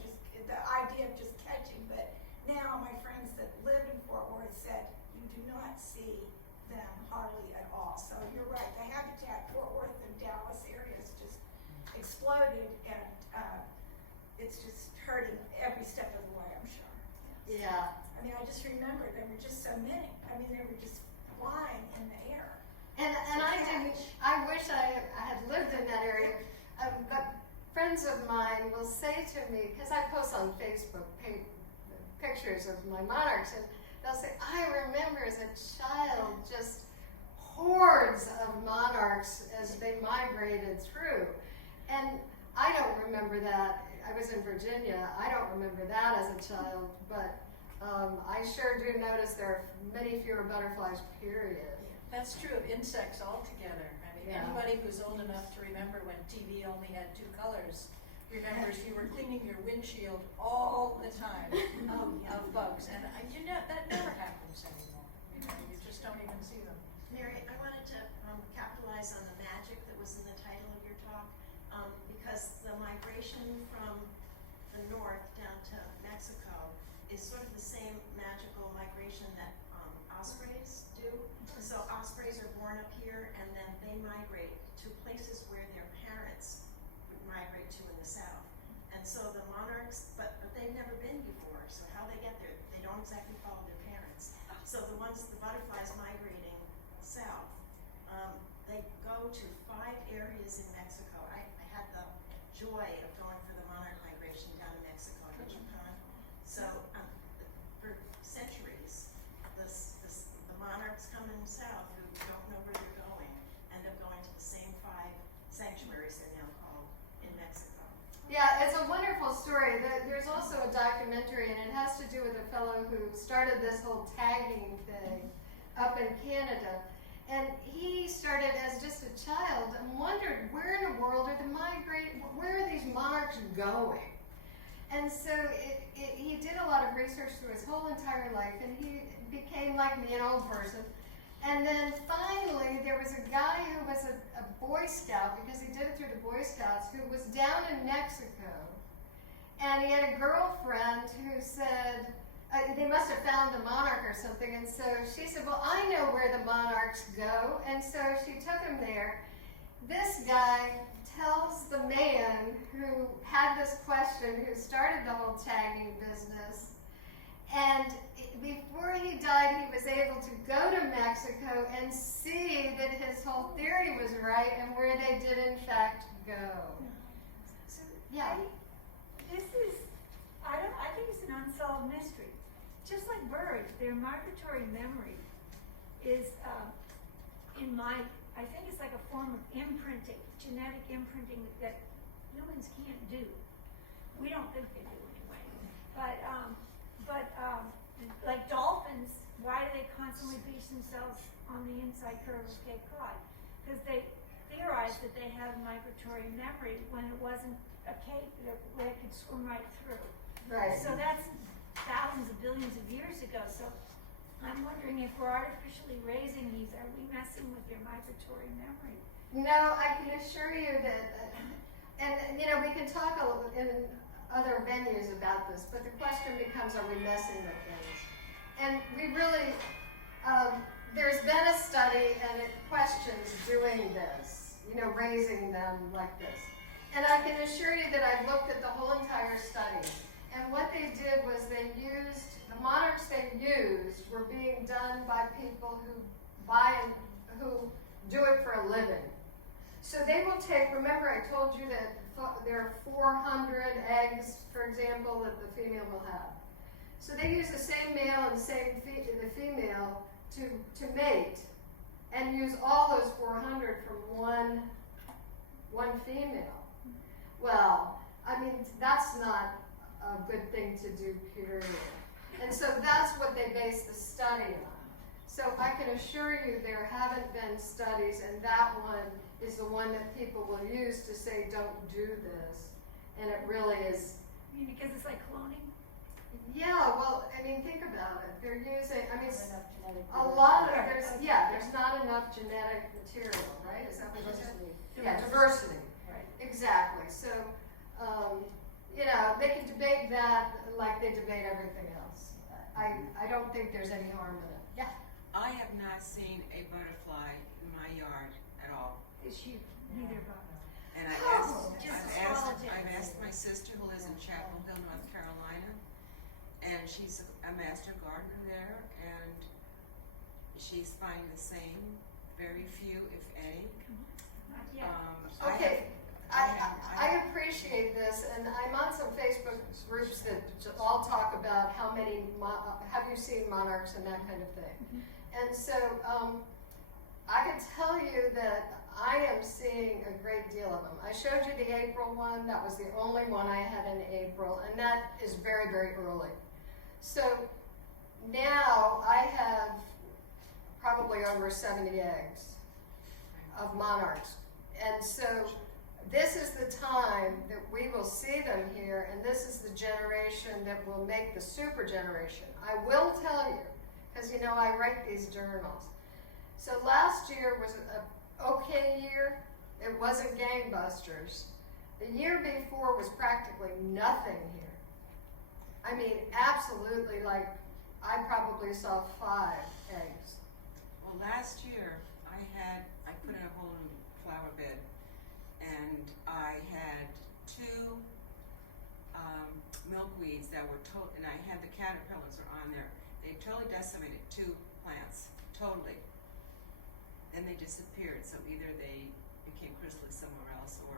The idea of just catching, but now my friends that live in Fort Worth said, you do not see them hardly at all. So you're right, the habitat, Fort Worth and Dallas areas just exploded, and it's just hurting every step of the way, I'm sure. Yeah. I mean, I just remember there were just so many. I mean, they were just flying in the air. And I wish I had lived in that area, but friends of mine will say to me, because I post on Facebook pictures of my monarchs, and they'll say, I remember as a child just hordes of monarchs as they migrated through. And I don't remember that. I was in Virginia. I don't remember that as a child, but I sure do notice there are many fewer butterflies, period. That's true of insects altogether. I mean, Yeah. anybody who's old enough to remember when TV only had 2 colors remembers you were cleaning your windshield all the time of bugs, and that never happens anymore. You know, you just don't even see them. Mary, I wanted to capitalize on the magic that was in the title of your talk, because the migration from the north down to Mexico is sort of the same magical migration that ospreys do. So ospreys are born up here, and then they migrate to places where their parents would migrate to in the south. And so the monarchs, but they've never been before, so how they get there, they don't exactly follow their parents. So the butterflies migrating south, they go to 5 areas in Mexico. I had the joy of going for the monarch migration down to Mexico and Japan. So for centuries, the monarchs coming south who don't know where they're going end up going to the same 5 sanctuaries they're now called in Mexico. Yeah, it's a wonderful story. There's also a documentary, and it has to do with a fellow who started this whole tagging thing up in Canada. And he started as just a child and wondered, where in the world are where are these monarchs going? And so he did a lot of research through his whole entire life, and he became like me, an old person. And then finally, there was a guy who was a Boy Scout, because he did it through the Boy Scouts, who was down in Mexico. And he had a girlfriend who said, they must have found the monarch or something. And so she said, well, I know where the monarchs go. And so she took him there. This guy tells the man who had this question, who started the whole tagging business, and before he died, he was able to go to Mexico and see that his whole theory was right and where they did in fact go. So Yeah. I think it's an unsolved mystery. Just like birds, their migratory memory is, I think it's like a form of imprinting, genetic imprinting that humans can't do. We don't think they do anyway. But like dolphins, why do they constantly beach themselves on the inside curve of Cape Cod? Because they theorized that they had migratory memory when it wasn't a cape that they could swim right through. Right. So that's thousands of billions of years ago. So I'm wondering if we're artificially raising these, are we messing with their migratory memory? No, I can assure you that, and you know, we can talk in other venues about this, but the question becomes, are we messing with things? And we really, there's been a study and it questions doing this, you know, raising them like this. And I can assure you that I've looked at the whole entire study. And what they did was they used, the monarchs they used were being done by people who do it for a living. So they will take, remember I told you that there are 400 eggs, for example, that the female will have. So they use the same male and the female to mate and use all those 400 from one female. Well, I mean, that's not a good thing to do, period. And so that's what they base the study on. So I can assure you there haven't been studies, and that one is the one that people will use to say, don't do this. And it really is. I mean, because it's like cloning? Yeah, well, I mean, think about it. They're using, I mean, a lot of, there's not enough genetic material, right? Is that what you said? Yeah, diversity. Right. Exactly. So, you know, they can debate that like they debate everything else. I don't think there's any harm in it. Yeah. I have not seen a butterfly in my yard at all. Is she neither of us? And I've asked my sister who lives in Chapel Hill, North Carolina, and she's a master gardener there, and she's finding the same, very few, if any. Yeah. Okay. I appreciate this, and I'm on some Facebook groups that all talk about how many, have you seen monarchs and that kind of thing. And so I can tell you that I am seeing a great deal of them. I showed you the April one. That was the only one I had in April, and that is very, very early. So now I have probably over 70 eggs of monarchs. And so this is the time that we will see them here, and this is the generation that will make the super generation. I will tell you, because you know I write these journals. So last year was an okay year. It wasn't gangbusters. The year before was practically nothing here. I mean, absolutely, like, I probably saw 5 eggs. Well, last year I put in a whole new flower bed, and I had 2 milkweeds that were and I had the caterpillars were on there. They totally decimated 2 plants, totally. Then they disappeared, so either they became chrysalis somewhere else, or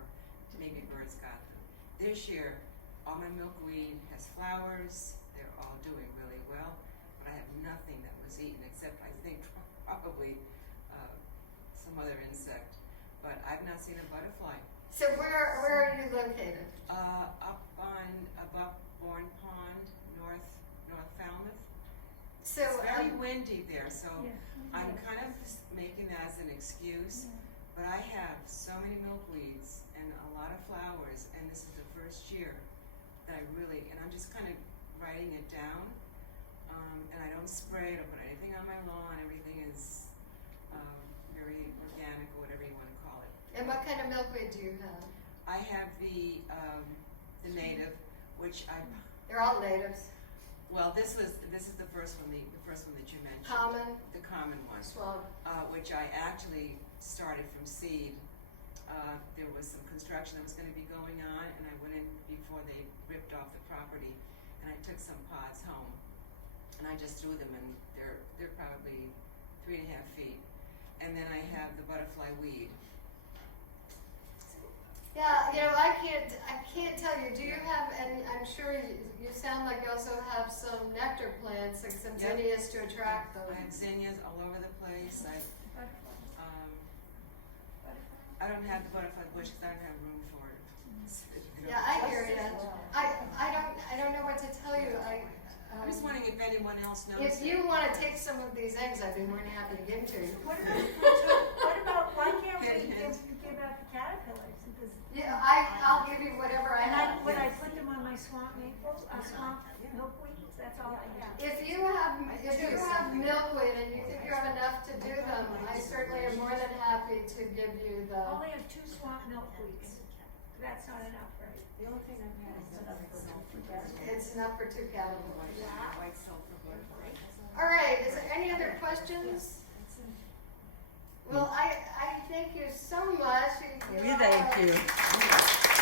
maybe birds got them. This year, all my milkweed has flowers. They're all doing really well, but I have nothing that was eaten except I think probably some other insect. But I've not seen a butterfly. So where are you located? Up on above Bourne Pond, North Falmouth. So It's very windy there, so Yeah. I'm kind of just making that as an excuse. But I have so many milkweeds and a lot of flowers, and this is the first year that and I'm just kind of writing it down. And I don't spray it or put anything on my lawn. Everything is very organic or whatever you wanna call it. And what kind of milkweed do you have? I have the native, which They're all natives. well, this is the first one that you mentioned. Common, The common one, swamp. which I actually started from seed. There was some construction that was gonna be going on, and I went in before they ripped off the property, and I took some pods home, and I just threw them, and they're probably 3.5 feet. And then I have the butterfly weed. Yeah, I can't tell you. Do you have, and I'm sure you sound like you also have some nectar plants, like some Yep. zinnias to attract them. I have zinnias all over the place. Butterfly. I don't have the butterfly bush because I don't have room for it. Yeah, I hear you. I don't know what to tell you. I'm just wondering if anyone else knows. If you want to take some of these eggs, I'd be more than happy to give them to you. What about, why can't we give out the caterpillars? Because, Yeah, I'll give you whatever I and have. when I put them on my swamp maples, swamp milkweeds, that's all I have. If you have milkweed and you think you have enough to do them, I certainly am more than happy to give you I the. only have 2 swamp milkweeds. That's not enough, right? The only thing I've had is It's enough for 2 caterpillars. white sulfur butterfly. All right, is there any other questions? Well, I thank you so much. We thank you.